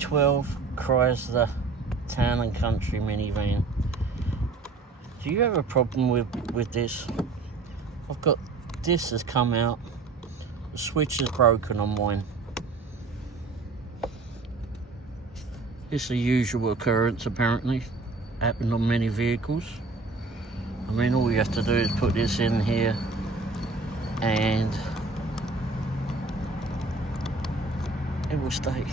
2012 Chrysler Town Country minivan. Do you have a problem with this? I've got this has come out. The switch is broken on mine. It's a usual occurrence apparently, happened on many vehicles. I mean, all you have to do is put this in here and it will stay.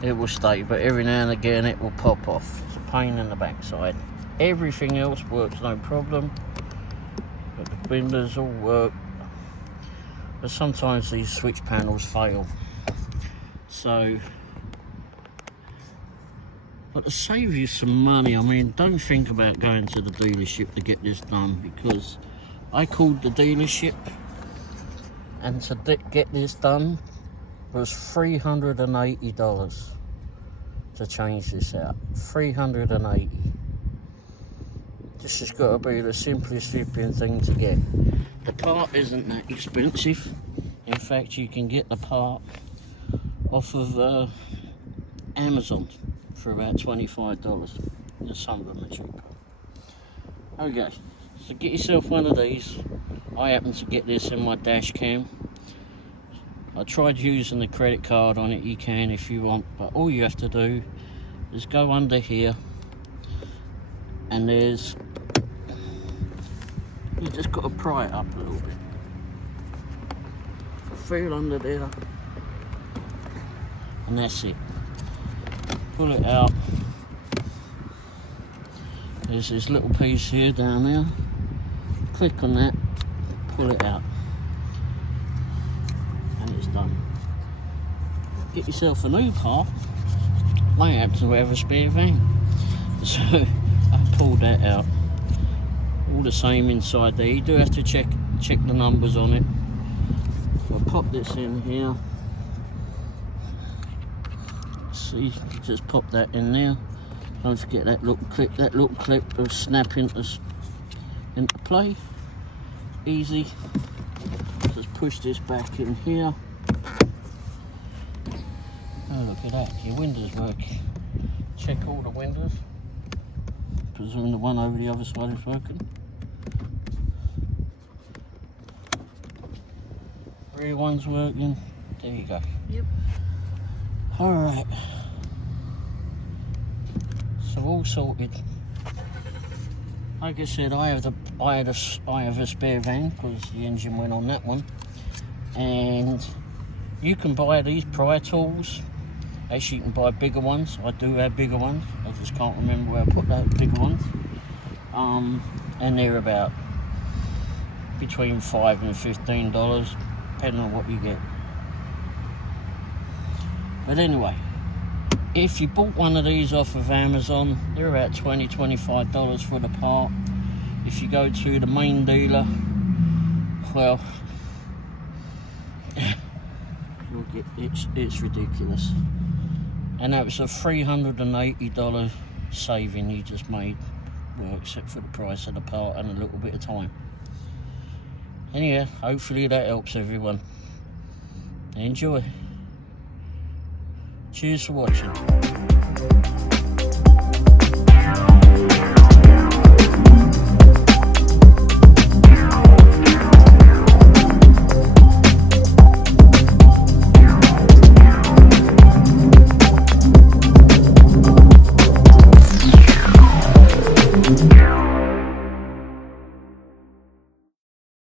It will stay, but every now and again it will pop off. It's a pain in the backside. Everything else works no problem, but the windows all work. But sometimes these switch panels fail. So, but to save you some money, I mean, don't think about going to the dealership to get this done, because I called the dealership and to get this done was $380 to change this out. $380. This has got to be the simplest flipping thing to get. The part isn't that expensive. In fact, you can get the part off of Amazon for about $25. And some of them are cheaper. Okay, so get yourself one of these. I happen to get this in my dash cam. I tried using the credit card on it. You can if you want, but all you have to do is go under here and there's, you just got to pry it up a little bit. Feel under there and that's it. Pull it out. There's this little piece here down there. Click on that, pull it out, and it's done. Get yourself a new car. I happen to have a spare van, so I pulled that out. All the same inside there. You do have to check the numbers on it. I'll pop this in here. See, just pop that in there. Don't forget that little clip. That little clip will snap into play. Easy. Just push this back in here. Oh, look at that. Your windows work. Check all the windows. Presume the one over the other side is working. Rear one's working. There you go. Yep. Alright. So all sorted. Like I said, I have a spare van because the engine went on that one. And you can buy these pry tools. Actually, you can buy bigger ones. I do have bigger ones. I just can't remember where I put those bigger ones. And they're about between $5 and $15, depending on what you get. But anyway, if you bought one of these off of Amazon, they're about $20, $25 for the part. If you go to the main dealer, well, you'll get it's ridiculous. And that was a $380 saving you just made, well, except for the price of the part and a little bit of time. Anyway, hopefully that helps everyone. Enjoy. Cheers for watching.